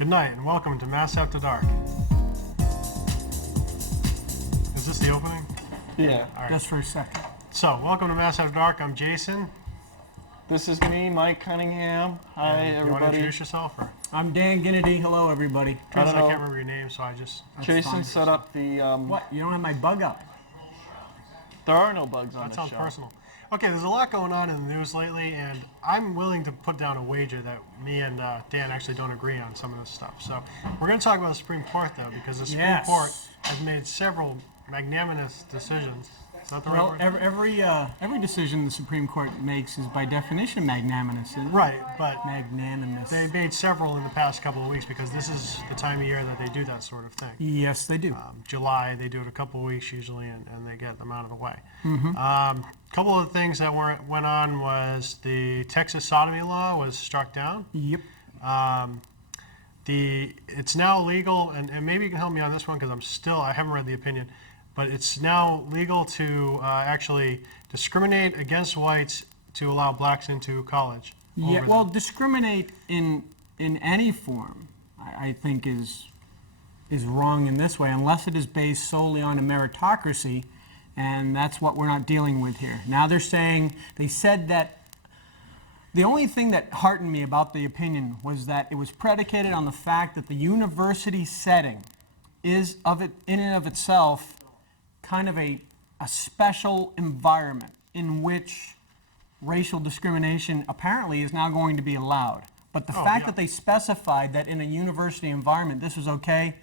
Good night and welcome to Mass After Dark. Is this the opening? Yeah. All right. Just for a second. So, welcome to Mass After Dark. I'm Jason. This is me, Mike Cunningham. Hi, You want to everybody. introduce yourself? Or? I'm Dan Ginnedy. Hello, everybody. I Because don't I know. can't remember your name, so I just... That's Jason fine. set up the. What? You don't have my bug up? There are no bugs on That this sounds show. personal. Okay, there's a lot going on in the news lately, and I'm willing to put down a wager that me and Dan actually don't agree on some of this stuff. So we're going to talk about the Supreme Court, though, because the Supreme Yes. Court has made several magnanimous decisions. Is that the right Well, word? every decision the Supreme Court makes is by definition magnanimous. Isn't it? Right, but Magnanimous. they made several in the past couple of weeks because this is the time of year that they do that sort of thing. Yes, they do. July, they do it a couple of weeks usually, and they get them out of the way. Mm-hmm. Couple of things that went on was the Texas sodomy law was struck down. Yep. It's now legal, and maybe you can help me on this one because I haven't read the opinion, but it's now legal to actually discriminate against whites to allow blacks into college. Yeah. over Well, them. discriminate in any form, I think is wrong in this way, unless it is based solely on a meritocracy, and that's what we're not dealing with here. Now they said that the only thing that heartened me about the opinion was that it was predicated on the fact that the university setting is in and of itself kind of a special environment in which racial discrimination apparently is now going to be allowed. But the fact that they specified that in a university environment this was okay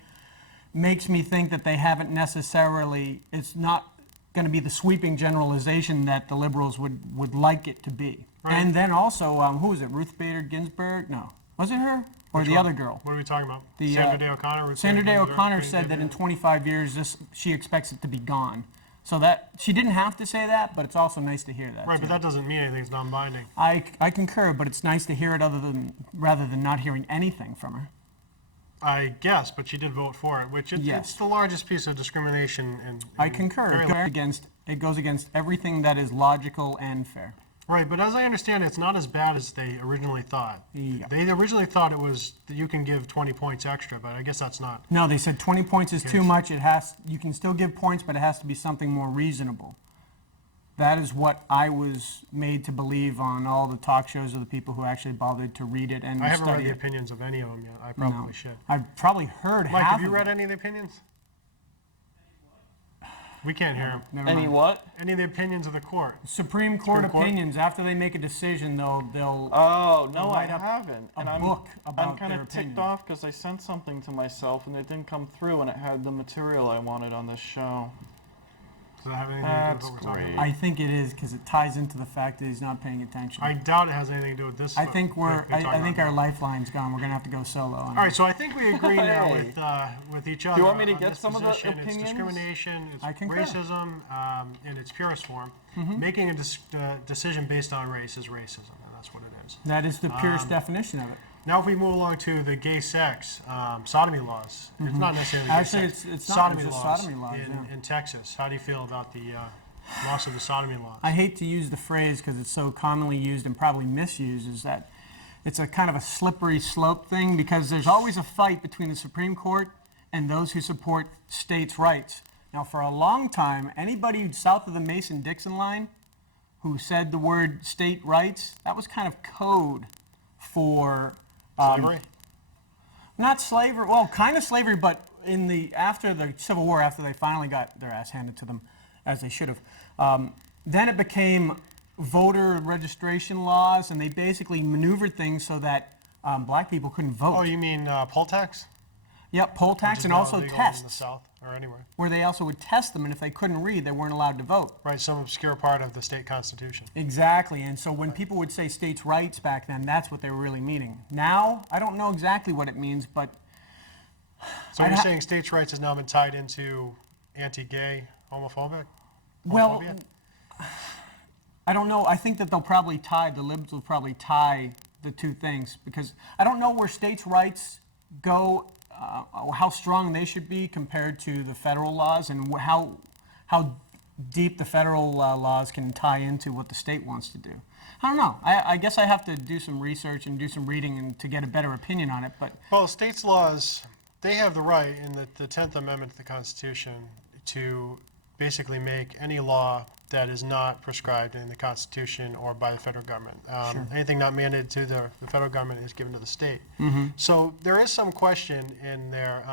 makes me think that they haven't necessarily, it's not going to be the sweeping generalization that the liberals would like it to be. Right. And then also, who was it, Ruth Bader Ginsburg? No. Was it her? Or Which the one? other girl? What are we talking about? The, Sandra Day O'Connor? Sandra Day O'Connor said that in 25 years she expects it to be gone. So that she didn't have to say that, but it's also nice to hear that. Right, too. but that doesn't mean anything. It's non-binding. I concur, but it's nice to hear it rather than not hearing anything from her. I guess, but she did vote for it, which Yes. it's the largest piece of discrimination. I concur. It goes against everything that is logical and fair. Right, but as I understand it, it's not as bad as they originally thought. Yeah. They originally thought it was that you can give 20 points extra, but I guess that's not. No, they said 20 points is too Yes. much. You can still give points, but it has to be something more reasonable. That is what I was made to believe on all the talk shows of the people who actually bothered to read it and I haven't read study the it. opinions of any of them yet. I No. probably should. I've probably heard Mike, half have you of read it. any of the opinions? We can't hear them. Never Any mind. what? Any of the opinions of the court? Supreme Court Supreme Court? opinions, after they make a decision, they'll Oh, no, I write up haven't. a And I'm, book I'm about kind their of ticked opinion. off because I sent something to myself and it didn't come through and it had the material I wanted on this show. Does that have anything to do That's with what we're talking great. about? I think it is because it ties into the fact that he's not paying attention. I doubt it has anything to do with this. I think what I talking think about our now. lifeline's gone. We're gonna have to go solo. On All right, so I think we agree now Hey. with each other. want me to on get this some of the position. It's opinions? discrimination, it's I concur. racism in its purest form. Making a decision based on race is racism, and that's what it is. that is the purest definition of it. Now, if we move along to the gay sex sodomy laws, it's not necessarily gay Actually, sex. it's not, sodomy it's just laws, sodomy laws, in, yeah. in Texas. How do you feel about the loss of the sodomy laws? I hate to use the phrase because it's so commonly used and probably misused, is that it's a kind of a slippery slope thing because there's always a fight between the Supreme Court and those who support states' rights. Now, for a long time, anybody south of the Mason-Dixon line who said the word state rights, that was kind of code for Slavery? not slavery, well, kind of slavery, but after the Civil War, after they finally got their ass handed to them, as they should have, then it became voter registration laws, and they basically maneuvered things so that black people couldn't vote. Oh, you mean poll tax? Yep, poll Which tax is and now also illegal in the tests, South or anywhere. where they also would test them, and if they couldn't read, they weren't allowed to vote. Right, some obscure part of the state constitution. Exactly, and so when people would say states' rights back then, that's what they were really meaning. Now, I don't know exactly what it means, but So I'd you're ha- saying states' rights has now been tied into anti-gay, homophobic? well, Homophobia? I don't know. I think that the libs will probably tie the two things because I don't know where states' rights go, how strong they should be compared to the federal laws, and how deep the federal laws can tie into what the state wants to do. I don't know. I guess I have to do some research and do some reading and to get a better opinion on it. But Well, states' laws, they have the right in the 10th Amendment to the Constitution to basically make any law that is not prescribed in the Constitution or by the federal government. Anything not mandated to the federal government is given to the state. So there is some question in there,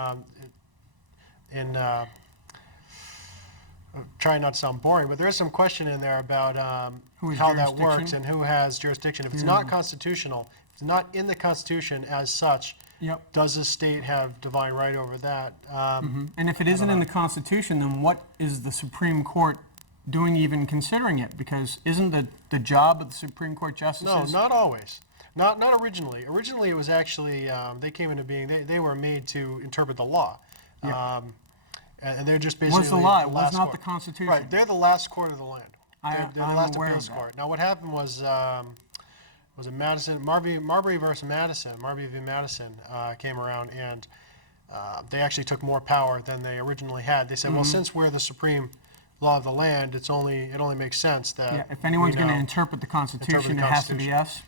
trying not to sound boring, but there is some question in there about Who has how that works jurisdiction? and who has jurisdiction. If it's not constitutional, if it's not in the Constitution as such, yep. does the state have divine right over that? And if it isn't in the Constitution, then what is the Supreme Court doing even considering it? Because isn't the job of the Supreme Court justices? No, not always. Not originally. Originally, it was actually they came into being. They were made to interpret the law, and they're just basically Was the law, it was last not court. the Constitution. Right, they're the last court of the land. They're the I'm last aware of appeals that. court. Now, what happened was it Madison, Marbury versus Madison? Marbury v. Madison came around, and they actually took more power than they originally had. They said, Mm-hmm. well, since we're the supreme law of the land, it only makes sense that Yeah, if anyone's we going to now- interpret the Constitution, the it has to be Constitution. us.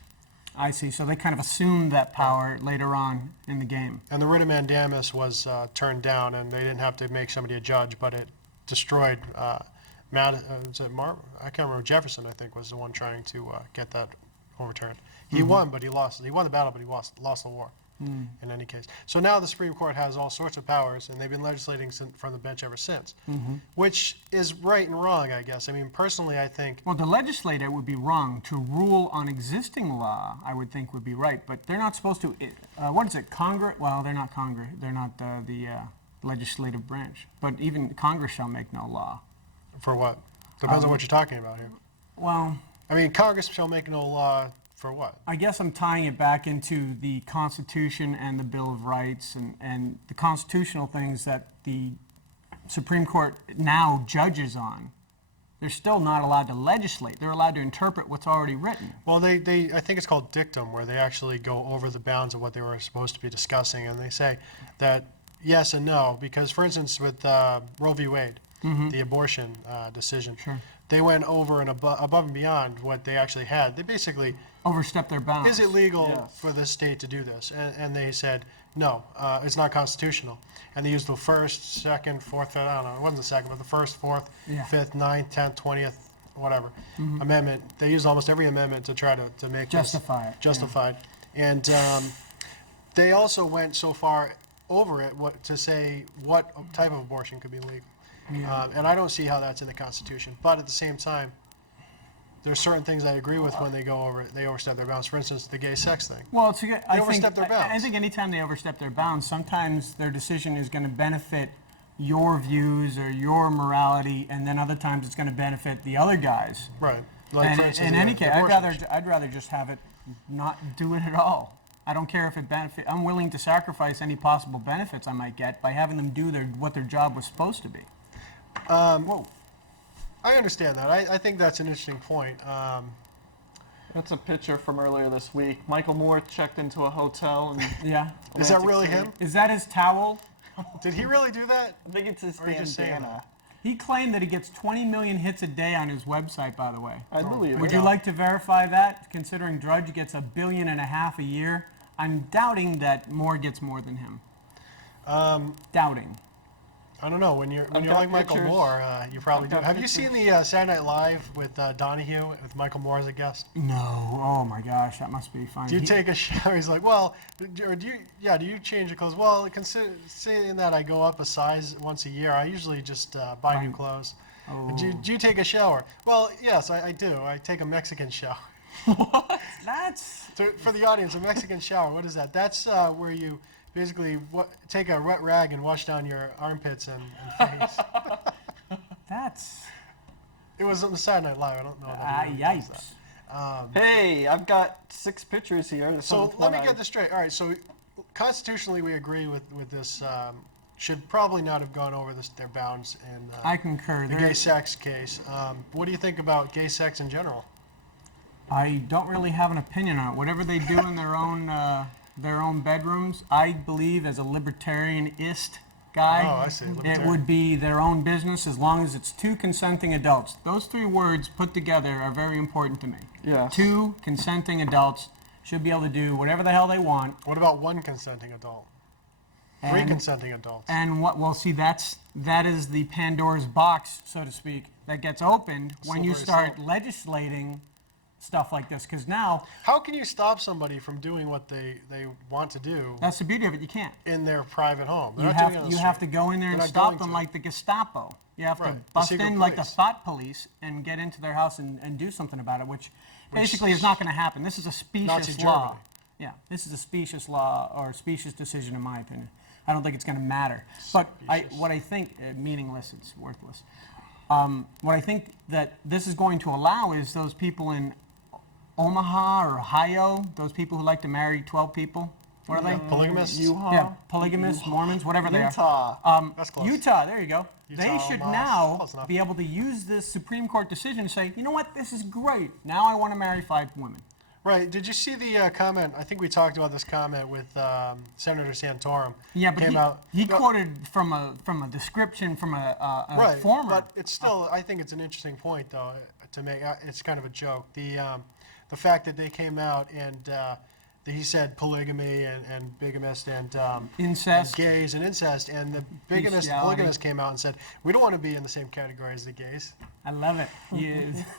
I see. So they kind of assumed that power later on in the game. And the writ of mandamus was turned down, and they didn't have to make somebody a judge, but it destroyed was it I can't remember. Jefferson, I think, was the one trying to get that overturned. He won, but he lost. He won the battle, but he lost the war. In any case, so now the Supreme Court has all sorts of powers, and they've been legislating from the bench ever since, which is right and wrong, I guess. I mean, personally, I think Well, the legislator would be wrong to rule on existing law. I would think would be right, but they're not supposed to. What is it? Congress? Well, they're not Congress. They're not the legislative branch. But even Congress shall make no law. for what depends on what you're talking about here. Well, I mean, Congress shall make no law for what? I guess I'm tying it back into the Constitution and the Bill of Rights and the constitutional things that the Supreme Court now judges on. They're still not allowed to legislate. They're allowed to interpret what's already written. Well, I think it's called dictum, where they actually go over the bounds of what they were supposed to be discussing, and they say that yes and no, because, for instance, with Roe v. Wade, the abortion decision, they went over and above and beyond what they actually had. They basically, Overstep their bounds. is it legal Yes. for the state to do this? And they said, no, it's not constitutional. And they used the first, second, fourth, fifth, I don't know, it wasn't the second, but the first, fourth, Yeah. fifth, ninth, 10th, 20th, whatever, amendment. They used almost every amendment to try to make this Justify it, yeah. justified. And they also went so far over it to say what type of abortion could be legal. And I don't see how that's in the Constitution. But at the same time, there's certain things I agree with when they go over it. They overstep their bounds. For instance, the gay sex thing. Well, it's I think overstep their I bounds. think anytime they overstep their bounds, sometimes their decision is going to benefit your views or your morality, and then other times it's going to benefit the other guys. Right. Like, And for instance, in the any case, abortion issue. I'd rather just have it not do it at all. I don't care if it benefit. I'm willing to sacrifice any possible benefits I might get by having them do what their job was supposed to be. Whoa. I understand that. I think that's an interesting point. That's a picture from earlier this week. Michael Moore checked into a hotel and Yeah. Is that Atlantic really City. him? Is that his towel? Did he really do that? I think it's his Or are you just saying bandana. He claimed that he gets 20 million hits a day on his website, by the way. I believe Would it. you like to verify that, considering Drudge gets $1.5 billion a year? I'm doubting that Moore gets more than him. Doubting. I don't know. When you're got like Michael pictures. Moore, you probably I've do. got Have you seen the Saturday Night Live with Donahue with Michael Moore as a guest? No. Oh my gosh, that must be fun. Do you He- take a shower? He's like, well, or do you change your clothes? Well, considering that I go up a size once a year, I usually just buy new clothes. Oh. Do you take a shower? Well, yes, I do. I take a Mexican shower. That's For the audience, a Mexican shower, what is that? That's where you basically take a wet rag and wash down your armpits and face. that's It was on the Saturday Night Live. I don't know. yipes. Hey, I've got 6 pictures here. The So seventh let me one get this straight. All right, so constitutionally we agree with this. Should probably not have gone over their bounds in I concur. the There- gay sex case. What do you think about gay sex in general? I don't really have an opinion on it. Whatever they do in their own bedrooms, I believe as a libertarianist guy. Oh, I see. It Libertarian. would be their own business as long as it's two consenting adults. Those three words put together are very important to me. Yes. Two consenting adults should be able to do whatever the hell they want. What about one consenting adult? Three And- consenting adults. And what, well, see, that is the Pandora's box, so to speak, that gets opened when you Slippery start slope. legislating stuff like this. Because now, How can you stop somebody from doing what they want to do that's the beauty of it, you can't. in their private home? They're You not doing it on have, the you have street. to go in there They're and not stop going them to. like the Gestapo. You have Right, to the bust secret in like the police. thought police and get into their house and do something about it, which basically is not going to happen. This is a Nazi specious law. Germany. Yeah, this is a specious law or specious decision in my opinion. I don't think it's going to matter. But what I think, meaningless, it's worthless. What I think that this is going to allow is those people in Omaha or Ohio, those people who like to marry 12 people. What are they? Polygamists? Utah. Yeah, polygamists, Mormons, whatever they are. Utah. That's close. Utah, there you go. Utah, They should Omaha, now close enough. be able to use this Supreme Court decision and say, you know what, this is great. Now I want to marry 5 women. Right. Did you see the comment? I think we talked about this comment with Senator Santorum. Yeah, but Came out. he No, quoted from a description from a right, former. but it's still. I think it's an interesting point, though, to make. It's kind of a joke. The fact that they came out and that he said polygamy and bigamist and Incest. gays and incest, and the bigamist and Bestiality. polygamist came out and said we don't want to be in the same category as the gays. I love it.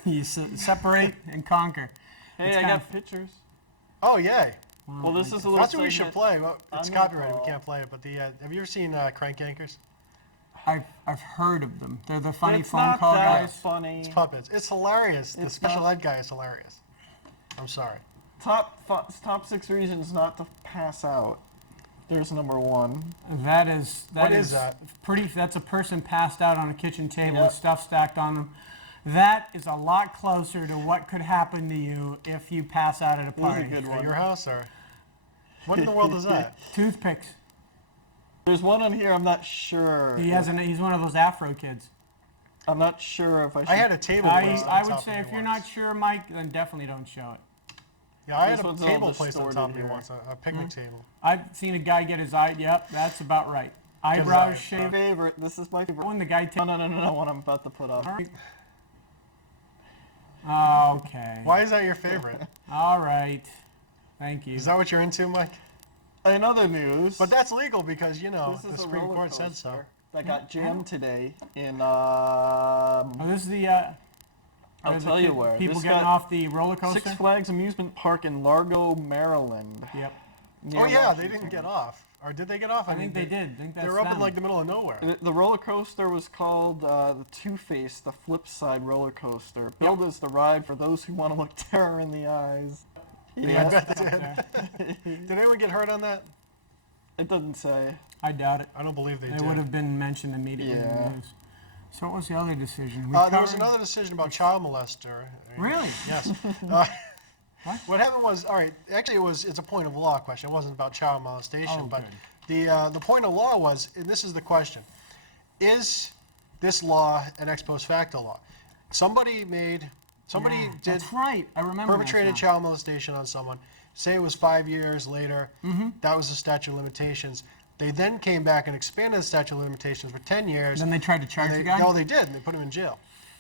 You separate and conquer. Hey, It's I kind got pictures. Oh yay! Well, this is a little That's what we should segment- play. Well, it's I'm gonna copyrighted. We call. can't play it. But have you ever seen Crank Yankers? I've heard of them. They're the funny It's phone not call that guys. funny. It's puppets. It's hilarious. The It's special not- ed guy is hilarious. I'm sorry. Top 6 reasons not to pass out. There's number 1. That is What is that? pretty. That's a person passed out on a kitchen table Yep. with stuff stacked on them. That is a lot closer to what could happen to you if you pass out at a This is a party. good At one. your house, or what in the world is that? Toothpicks. There's one on here. I'm not sure. He's one of those Afro kids. I'm not sure if I should. I had a table I placed on would top say of if me you're once. not sure, Mike, then definitely don't show it. Yeah, I had This a one's all table placed on distorted top of me here. once, a picnic table. I've seen a guy get his eye. Yep, that's about right. Eyebrows eyes, shaved. favorite. This is my favorite. When the guy No, takes. no, no, no, no. What I'm about to put up. Okay. Why is that your favorite? All right. Thank you. Is that what you're into, Mike? In other news, But that's legal because, you know, this the is a Supreme roller Court said so. coaster that got jammed today in. Oh, this is the. I'll is tell it you kid- where. People This getting got off the roller coaster. Six Flags Amusement Park in Largo, Maryland. Yep. Oh, near yeah, they Washington. didn't get off. Or did they get off? I think they did. I think that's They were up in, them. like, the middle of nowhere. The roller coaster was called the Two-Face, the Flip Side roller coaster. Billed as the ride for those who want to look terror in the eyes. I Yeah, bet they did. Did anyone get hurt on that? it doesn't say. I doubt it. I don't believe they It did. would have been mentioned immediately in Yeah. the news. So what was the other decision? We There was covered- another decision about child molester. Really? Yes. What? What happened was, all right, actually it's a point of law question. It wasn't about child molestation, Oh, but good. the point of law was, and this is the question, is this law an ex post facto law? Somebody did That's right. I remember. that perpetrated now. child molestation on someone, say it was 5 years later, that was the statute of limitations. They then came back and expanded the statute of limitations for 10 years. Then they tried to charge the guy. No, they did, and they put him in jail.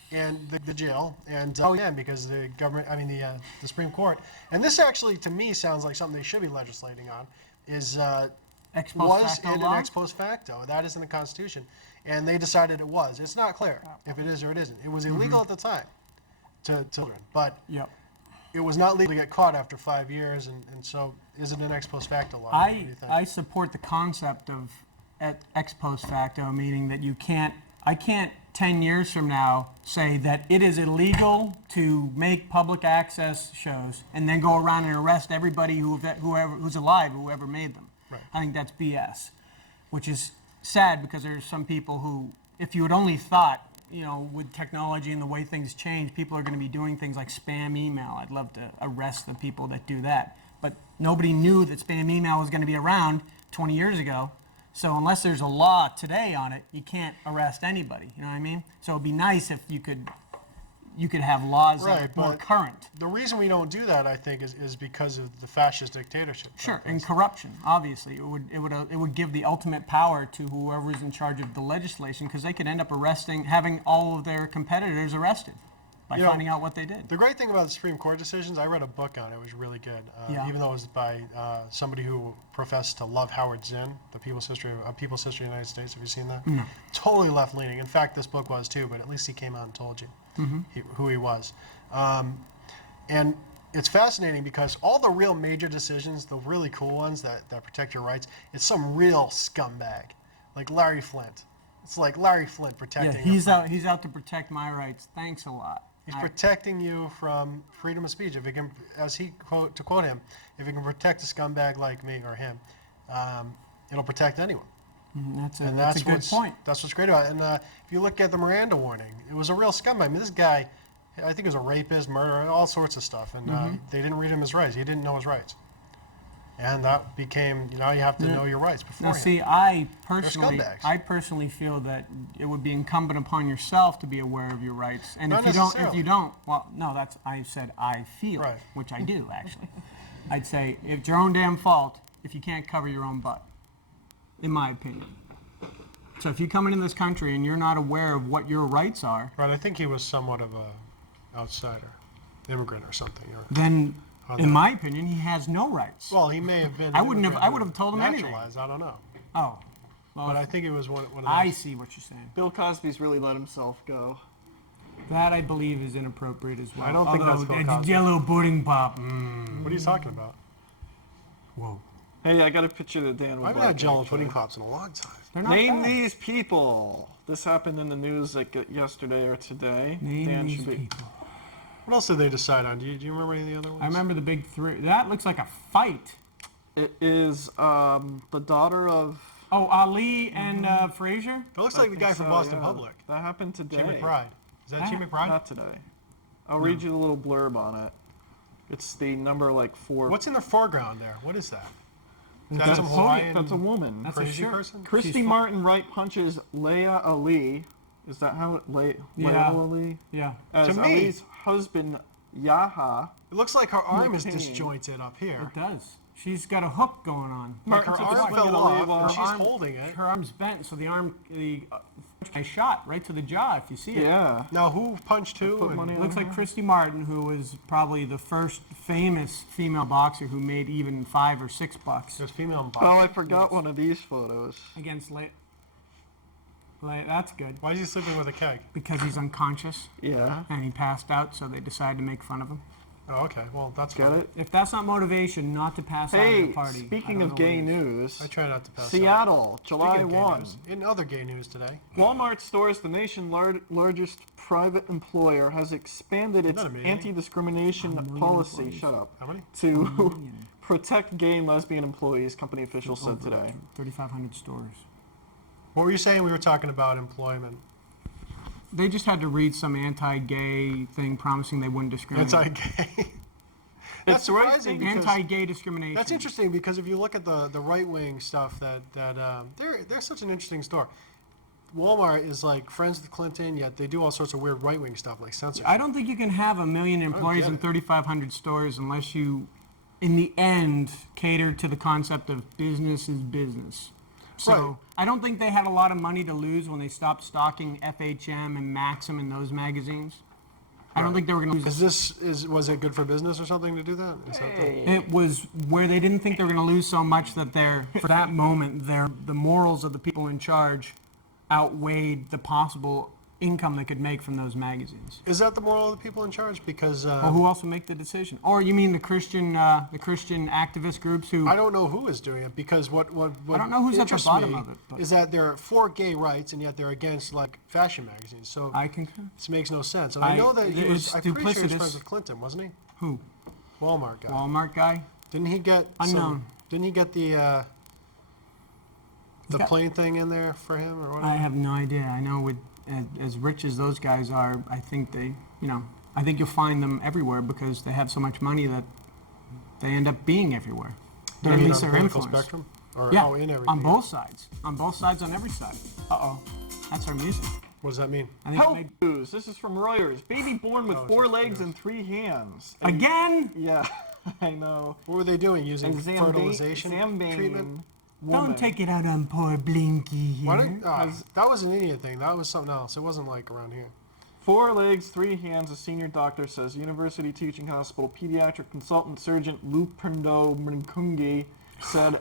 And the jail, and because the government, the Supreme Court, and this actually to me sounds like something they should be legislating on, is Ex post was facto it law? an ex post facto? That is in the Constitution, and they decided it was. It's not clear if it is or it isn't. It was illegal at the time to children, but Yep. it was not legal to get caught after 5 years, and so is it an ex post facto law? What do you think? I support the concept of ex post facto, meaning that I can't 10 years from now say that it is illegal to make public access shows and then go around and arrest everybody who's alive, whoever made them. Right. I think that's BS, which is sad because there's some people who, if you had only thought, with technology and the way things change, people are going to be doing things like spam email. I'd love to arrest the people that do that. But nobody knew that spam email was going to be around 20 years ago. So unless there's a law today on it, you can't arrest anybody. You know what I mean? So it'd be nice if you could you could have laws that Right, are more but- current. The reason we don't do that, I think, is because of the fascist dictatorship. Sure, and corruption, obviously. It would give the ultimate power to whoever's in charge of the legislation, because they could end up having all of their competitors arrested by You know, finding out what they did. The great thing about the Supreme Court decisions, I read a book on it. It was really good. Yeah. Even though it was by somebody who professed to love Howard Zinn, The People's History of the United States. Have you seen that? No. Totally left-leaning. In fact, this book was too, but at least he came out and told you who he was. And it's fascinating because all the real major decisions, the really cool ones that protect your rights, it's some real scumbag, like Larry Flint. It's like Larry Flint Yeah, protecting. he's out to protect my rights. Thanks a lot. He's protecting you from freedom of speech. If he can, to quote him, if he can protect a scumbag like me or him, it'll protect anyone. That's And a good point. That's what's great about it. And if you look at the Miranda warning, it was a real scumbag. I mean, this guy, I think he was a rapist, murderer, all sorts of stuff. And they didn't read him his rights. He didn't know his rights. And that became, you have to know your rights Now, beforehand. see, scumbags. I personally feel that it would be incumbent upon yourself to be aware of your rights, and Not if you necessarily. don't, well, no, I said I feel, Right. which I do actually. I'd say it's your own damn fault if you can't cover your own butt, in my opinion. So if you come into this country and you're not aware of what your rights are, Right, I think he was somewhat of a outsider, immigrant or something. then, On in that. my opinion, he has no rights. Well, he may have been. I an wouldn't have- immigrant I would have told him anything. naturalized, I don't know. Oh, well, But I think it was one of those. I see what you're saying. Bill Cosby's really let himself go. That I believe is inappropriate as well. I don't think that's Although, Bill it's Cosby. Jello pudding pop. What are you talking about? Whoa. Hey, I got a picture that Dan would I haven't like, had Jello actually. pudding pops in a long time. They're not Name bad. these people. This happened in the news like yesterday or today. Name Dan these should be. people. What else did they decide on? Do you remember any of the other ones? I remember the big three. That looks like a fight. It is the daughter of. Oh, Ali and Frazier? It looks I like the think guy from so, Boston yeah. Public. That happened today. Jim McBride. Is that Jim Ah, McBride? Not today. I'll read you the little blurb on it. It's the number like 4. What's in the foreground there? What is that? Is that that's, some Hawaiian that's a woman. That's a crazy shirt. person? Christy Martin Wright punches Leah Ali. Is that how it? Yeah. Leah Ali? Yeah. As To me- Ali's husband, Yaha. It looks like her arm is McCain. disjointed up here. It does. She's got a hook going on. Like her Martin took arm a swing fell at off, Ali's and she's arm- holding it. Her arm's bent, so I shot right to the jaw, if you see it. Yeah. Now, who punched who? Put and- money It on looks like her. Christy Martin, who was probably the first famous female boxer who made even $5 or $6 There's female in Oh, boxing. I forgot one of these photos. against late. That's good. Why is he sleeping with a keg? Because he's unconscious Yeah. and he passed out, so they decided to make fun of him. Oh, okay. Well, that's Get fine. it? If that's not motivation not to pass out at Hey, a party. speaking I of don't know gay what is. news, I try not to pass out. Seattle, July Speaking of gay 1. news, in other gay news today, Walmart stores, the nation's largest private employer, has expanded its Isn't that amazing? anti-discrimination policy. employees. Shut up. how many? To protect gay and lesbian employees, company officials said today. 3,500 stores. What were you saying? We were talking about employment. They just had to read some anti-gay thing promising they wouldn't discriminate. Anti-gay. That's It's the right surprising thing because Anti-gay discrimination. that's interesting because if you look at the right-wing stuff, they're such an interesting store. Walmart is like friends with Clinton, yet they do all sorts of weird right-wing stuff like censorship. I don't think you can have 1 million employees get in it. 3,500 stores unless you, in the end, cater to the concept of business is business. So Right. I don't think they had a lot of money to lose when they stopped stocking FHM and Maxim in those magazines. I don't think they were going to lose. Was it good for business or something to do that? Is that the- It was where they didn't think they were going to lose so much that for that moment, the morals of the people in charge outweighed the possible income they could make from those magazines. Is that the moral of the people in charge? Because Well, who else would make the decision? Or you mean the Christian activist groups who? I don't know who is doing it. Because what I don't know who's at the interests bottom me of it, but- is that they're for gay rights and yet they're against like fashion magazines. So I concur. this makes no sense. And I know that he was. it's I'm pretty sure he was duplicitous. friends with Clinton, wasn't he? Who? Walmart guy. Walmart guy? Didn't he get Unknown. Didn't he get the got- plane thing in there for him or whatever? I have no idea. I know with as rich as those guys are, I think I think you'll find them everywhere because they have so much money that they end up being everywhere. You Or at mean least on their the political influence. spectrum? Or Yeah, in everything? on both sides. On both sides, on every side. Uh-oh. That's our music. What does that mean? I think it Health made- news. This is from Reuters. Baby born with Oh, 4 just legs news. and 3 hands. Again? Yeah, I know. What were they doing? Using And fertilization Zambane treatment? woman. Don't take it out on poor Blinky here. Why didn't, that was an Indian thing. That was something else. It wasn't like around here. 4 legs, 3 hands, a senior doctor says. University Teaching Hospital pediatric consultant surgeon Lupendo Mnkungi said.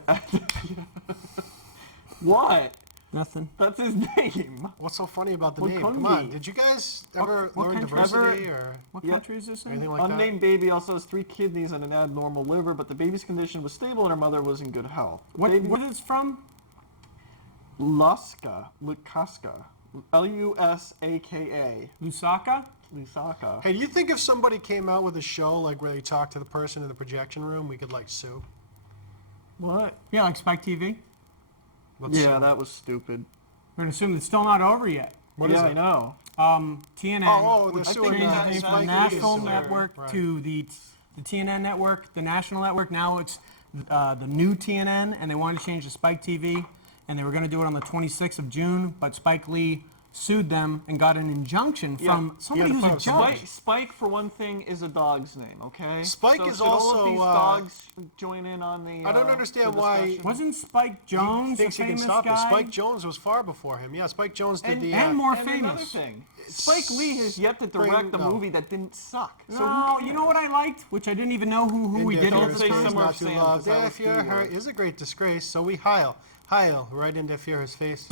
What? Nothing. That's his name. What's so funny about the What name? Come country? on. Did you guys ever what learn country? diversity or What Yeah. country is this in? anything like that? Unnamed baby also has 3 kidneys and an abnormal liver, but the baby's condition was stable and her mother was in good health. The What, baby what is it from? Luska, Lusaka, Lusaka? Lusaka. Hey, do you think if somebody came out with a show like where they talk to the person in the projection room, we could like sue? What? Yeah, like Spike TV. Let's Yeah, sue. that was stupid. We're gonna assume it's still not over yet. What is yeah, it? I know. TNN. Oh, they're which suing changed that the name Spike from Lee National is suing. Network Right. to the TNN Network, the National Network. Now it's the new TNN, and they wanted to change to Spike TV, and they were going to do it on the 26th of June, but Spike Lee sued them and got an injunction from somebody Yeah, who's a to put up judge. Spike, for one thing, is a dog's name, okay? Spike so is should all also, of these dogs join in on the I don't understand the why- discussion? Wasn't Spike Jones He a thinks he can famous stop it. guy? Spike Jones was far before him. Yeah, Spike Jones did the. and more And another famous. thing, Spike Lee has yet to direct a No. movie that didn't suck. So No, you know what I liked, which I didn't even know who he did Don't it say with. Summer of not to Sam, love. 'cause that was If you're her 3 is a great disgrace, so we heil right into Fier's face.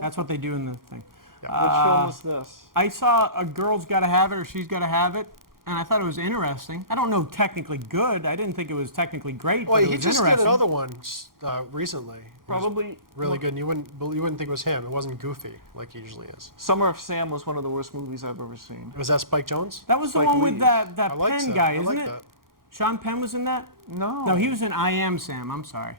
That's what they do in the thing. Which film was this? I saw A Girl's Gotta Have It or She's Gotta Have It, and I thought it was interesting. I don't know technically good. I didn't think it was technically great, Well, but it he was just did interesting. another one recently. It was Probably really good. And you wouldn't think it was him. It wasn't goofy like he usually is. Summer of Sam was one of the worst movies I've ever seen. Was that Spike Jones? That was the Spike one Lee. with that I like Penn that. guy, I isn't like it? that. Sean Penn was in that? No. No, he was in I Am Sam. I'm sorry.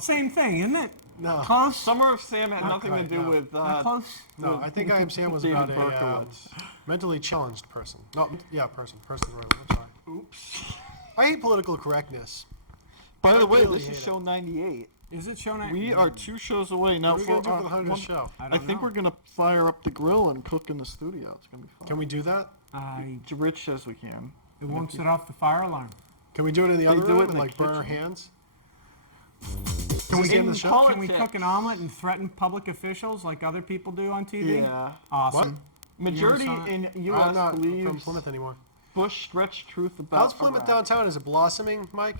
Same thing, isn't it? No. Close? Summer of Sam had Not nothing quite, to do no. with. Not close? No, I think I Am Sam was David about a Berkowitz. mentally challenged person. No, yeah, person. Person's right. I'm sorry. Oops. I hate political correctness. By the way, really this hate is it. show 98. Is it shown at... We are 2 shows away now. What are we gonna do for the 100th one- show? I I don't think know. we're gonna fire up the grill and cook in the studio. It's gonna be fun. Can we do that? Rich says we can. It won't set off the fire alarm. Can we do it in the other do room it and in the like burn our kitchen. hands? Can we, this the end of the show? can we cook an omelet and threaten public officials like other people do on TV? Yeah. Awesome. Majority saw it? in I'm U.S. not from believes Plymouth anymore. Bush stretched truth about How's Plymouth Iraq. downtown? Is it blossoming, Mike?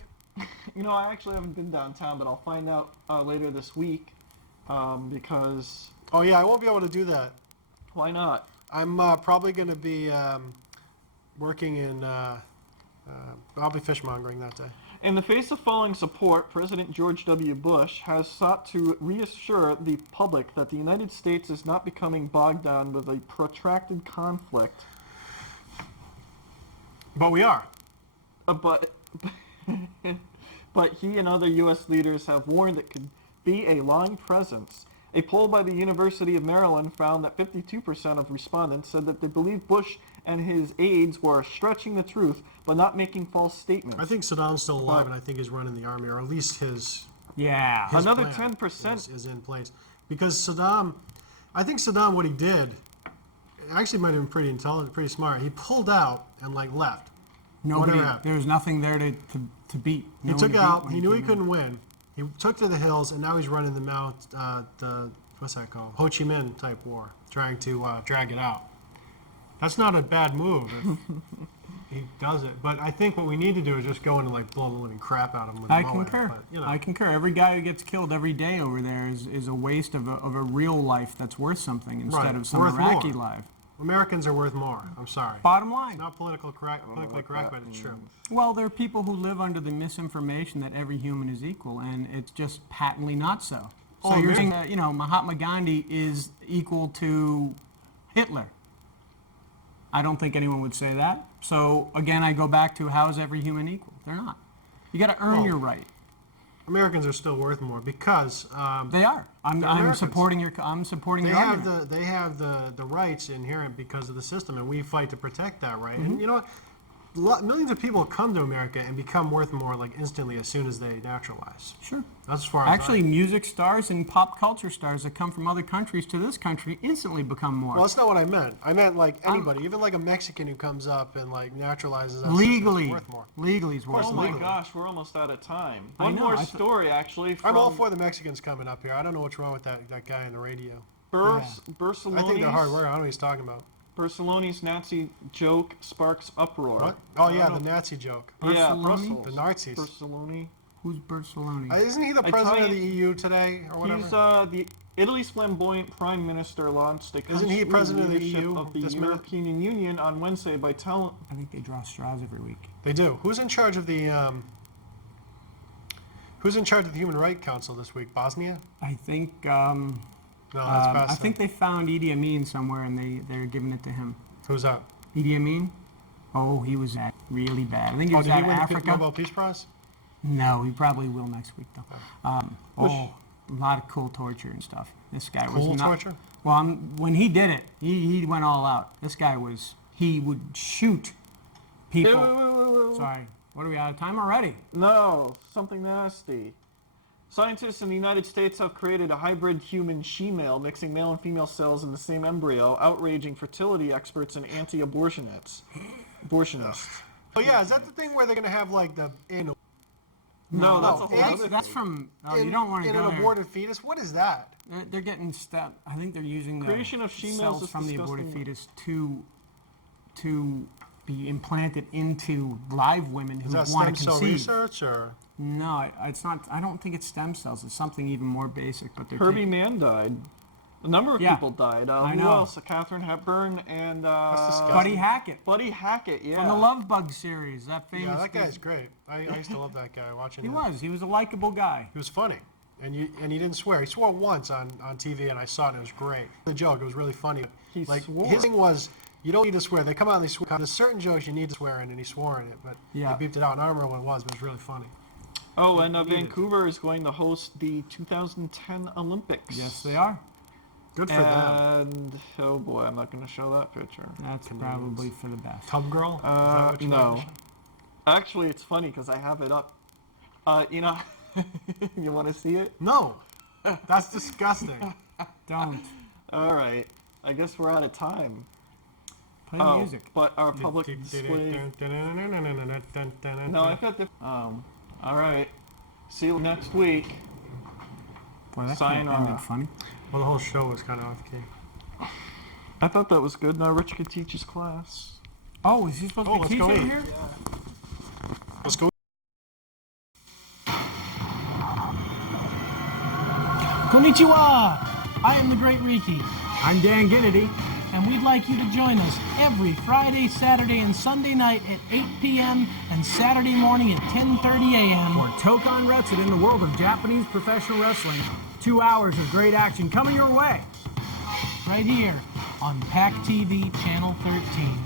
You know, I actually haven't been downtown, but I'll find out later this week because Oh yeah, I won't be able to do that. why not? I'm probably going to be working in. I'll be fishmongering that day. In the face of falling support, President George W. Bush has sought to reassure the public that the United States is not becoming bogged down with a protracted conflict. But we are. But he and other U.S. leaders have warned it could be a long presence. A poll by the University of Maryland found that 52% of respondents said that they believe Bush and his aides were stretching the truth but not making false statements. I think Saddam's still alive, and I think he's running the army, or at least his Yeah. Another plan 10%. is in place. Because Saddam, I think Saddam, what he did, actually might have been pretty intelligent, pretty smart. He pulled out and like left. Nobody, Whatever. there was nothing there to beat. He No took one to beat out. when He knew he came in. couldn't win. He took to the hills, and now he's running the what's that called? Ho Chi Minh type war, trying to drag it out. That's not a bad move if he does it. But I think what we need to do is just go in and like blow the living crap out of him with I a Moab. concur. But, you know, I concur. Every guy who gets killed every day over there is a waste of a real life that's worth something instead Right. of some Worth Iraqi more. life. Americans are worth more. I'm sorry. Bottom line. It's not politically correct, but it's true. Well, there are people who live under the misinformation that every human is equal, and it's just patently not so. So Oh, you're man. saying that, Mahatma Gandhi is equal to Hitler. I don't think anyone would say that. So again, I go back to how is every human equal? They're not. You got to earn Oh. your right. Americans are still worth more because They are. I'm Americans. supporting your. I'm supporting they your have argument. the rights inherent because of the system, and we fight to protect that right. Mm-hmm. And you know what? millions of people come to America and become worth more like instantly as soon as they naturalize. Sure. That's as far as Actually, music stars and pop culture stars that come from other countries to this country instantly become more. Well, that's not what I meant. I meant like anybody, even like a Mexican who comes up and like naturalizes as Legally. is worth more. Legally is worth Oh more. my gosh, we're almost out of time. I One know, more I thought- story, actually. From I'm all for the Mexicans coming up here. I don't know what's wrong with that guy on the radio. Barceloni's, I think they're hard work. I don't know what he's talking about. Barceloni's Nazi joke sparks uproar. What? Oh I yeah, don't the know. Nazi joke. Yeah, Barcelona? Brussels. The Nazis. Barcelona. Who's Barcelona? Isn't he the president of the EU today or whatever? He's the Italy's flamboyant prime minister launched a Isn't he country president of the leadership EU of the this minute? European Union on Wednesday by telling. I think they draw straws every week. They do. Who's in charge of the Who's in charge of the Human Rights Council this week? Bosnia? I think No, that's I past think they found Idi Amin somewhere and they're giving it to him. Who's that? Idi Amin? Oh, he was really bad. I think he Oh, was did out he of win the Africa. Nobel Peace Prize? No, he probably will next week though. A lot of cool torture and stuff. This guy was Cool not, torture? Well, when he did it, he went all out. This guy he would shoot people. Wait. Sorry, what are we out of time already? No, something nasty. Scientists in the United States have created a hybrid human she-male, mixing male and female cells in the same embryo, outraging fertility experts and anti-abortionists. Oh yeah, is that the thing where they're gonna have like the in No, that's a no, whole it's- other That's thing. from. Oh, you don't want to in go an there. aborted fetus? What is that? They're getting stuff. I think they're using the Creation of she-males cells is from the aborted disgusting. fetus to be implanted into live women who Is that want stem to cell conceive. research or? No, it's not. I don't think it's stem cells. It's something even more basic. But they're Herbie Mann died. A number of Yeah, people died. I Who know. else? Katharine Hepburn and disgusting. Buddy Hackett Buddy Hackett. Yeah. from the Love Bug series. That famous. Yeah, that guy's great. I used to love that guy watching. He him. was. He was a likable guy. He was funny, and he didn't swear. He swore once on TV, and I saw it. and It was great. The joke, it was really funny. He like swore. his thing was, you don't need to swear. They come out and they swear. There's certain jokes you need to swear in, and he swore in it, but Yeah. he beeped it out. And I don't remember what it was, but it was really funny. Oh, and Vancouver is going to host the 2010 Olympics. Yes, they are. Good for them. And oh boy, I'm not going to show that picture. That's probably for the best. Tub girl? Is that what you No. like? Actually, it's funny because I have it up. You know, you want to see it? No, that's disgusting. Don't All right. I guess we're out of time. play the music. But our public display. No, I've got the. All right. See you next week. Boy, that Sign kind of ended off. funny. Well, the whole show was kind of off key. I thought that was good. Now Rich can teach his class. Oh, is he supposed Oh, to be let's go teaching eat. here? Let's go. Konnichiwa! I am the Great Riki, I'm Dan Ginnity. and we'd like you to join us every Friday, Saturday, and Sunday night at 8 p.m. and Saturday morning at 10:30 a.m. For Tokan Retsu in the world of Japanese professional wrestling. 2 hours of great action coming your way. right here on PAC TV Channel 13.